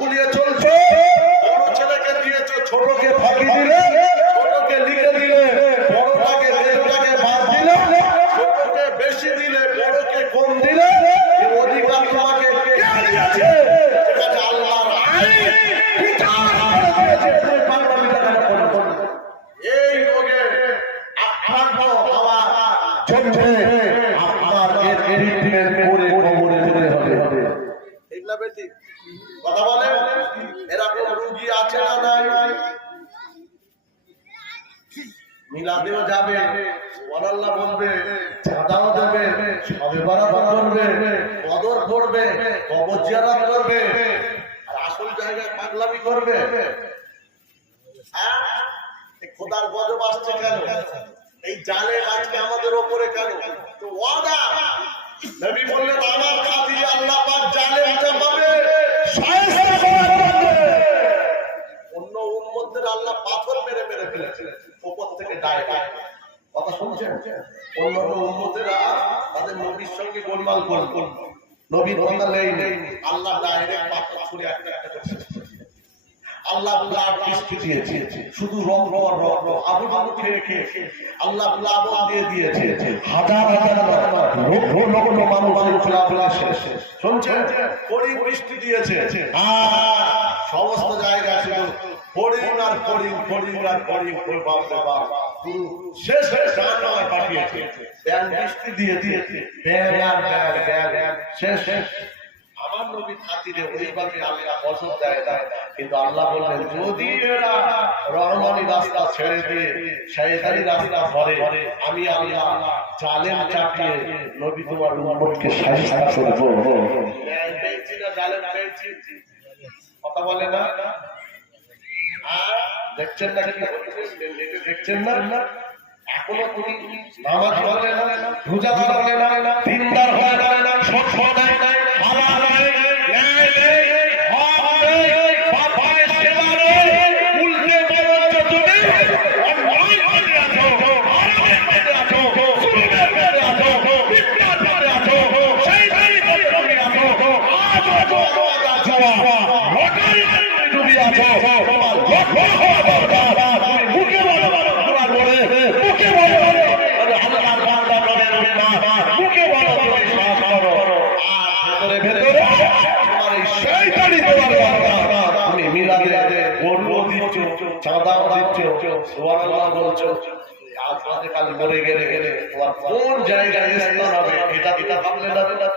কুলিয়ে চলছো, বড় ছেলেকে দিয়েছো, ছোটকে ফাঁকি দিলে, ছোটকে লিখে দিলে, বড়টাকে মেজটাকে বাদ দিলে, ছোটকে বেশি দিলে, বড়কে কম দিলে, এই অধিকার তোমাকে কে দিয়েছে? এটা আল্লাহর আইন। এই রোগে আক্রান্ত হওয়া জন্যে আপনাকে ট্রিটমেন্ট করে কবরে যেতে হবে। ঠিক না বেটি? কথা বলেন, এরকম রোগী আছে না নাই? মিলাদেও যাবে, সুবহানাল্লাহ বলবে, চাঁদাও দেবে, শবে বরাত করবে, কদর করবে, কবর জিয়ারত করবে, আর আসল জায়গায় পাগলামি করবে। হ্যাঁ, এই খোদার গজব আসছে কেন? এই জালেম আজকে আমাদের উপরে কেন? তো ওয়াদা নবী বললেন, আমার খাতিরে আল্লাহ পাক জালেম চাপাবে, শায়েস্তা করবে। অন্য উম্মতদের আল্লাহ পাথর মেরে মেরে ফেলেছে উপর থেকে ডাইরেক্ট। কথা শুনছেন? অন্য উম্মতেরা তাদের নবীর সঙ্গে গোলমাল করল, নবীর কথা নেই, আল্লাহ ডাইরেক্ট পাথর ছুঁড়ে একটা একটা করে আল্লাহ ব্লাড বৃষ্টি দিয়েছে, শুধু রং আবু আবু খেয়ে খেয়ে আল্লাহ প্লাবন দিয়ে দিয়েছে, হাজার হাজার লক্ষ মানুষ শুনছেন, ফড়িং বৃষ্টি দিয়েছে, সমস্ত জায়গায় শুধু ফড়িং আর ফড়িং, ফড়িং আর ফড়িং, শেষ হয়ে জাহান্নামে পাঠিয়েছে। ব্যাং বৃষ্টি দিয়ে দিয়েছে, ব্যাং আর ব্যাং শেষ। আমার নবীর খাতিরে ওইভাবে আল্লাহ ফসল দেয় না, কিন্তু আল্লাহ বললেন যদি এরা রহমানি রাস্তা ছেড়ে দিয়ে শয়তানি রাস্তা ধরে, আমি আল্লাহ জালেম চাপিয়ে নবী তোমার উম্মতকে শায়েস্তা করব। ন্যায় পেয়েছি না জালেম পেয়েছি? কথা বলে না? আর দেখছেন না, দেখছেন না, এখনো তুমি নামাজ পড়ে না, রোজা করে না, দিনদার হয় না, সৎ হয় না, চাঁদাও দিচ্ছ, সুবহানাল্লাহ বলছো, আজ রাতে কাল মরে গেলে তোমার কোন জায়গায় স্থান হবে এটা ভাবলে যাবে না।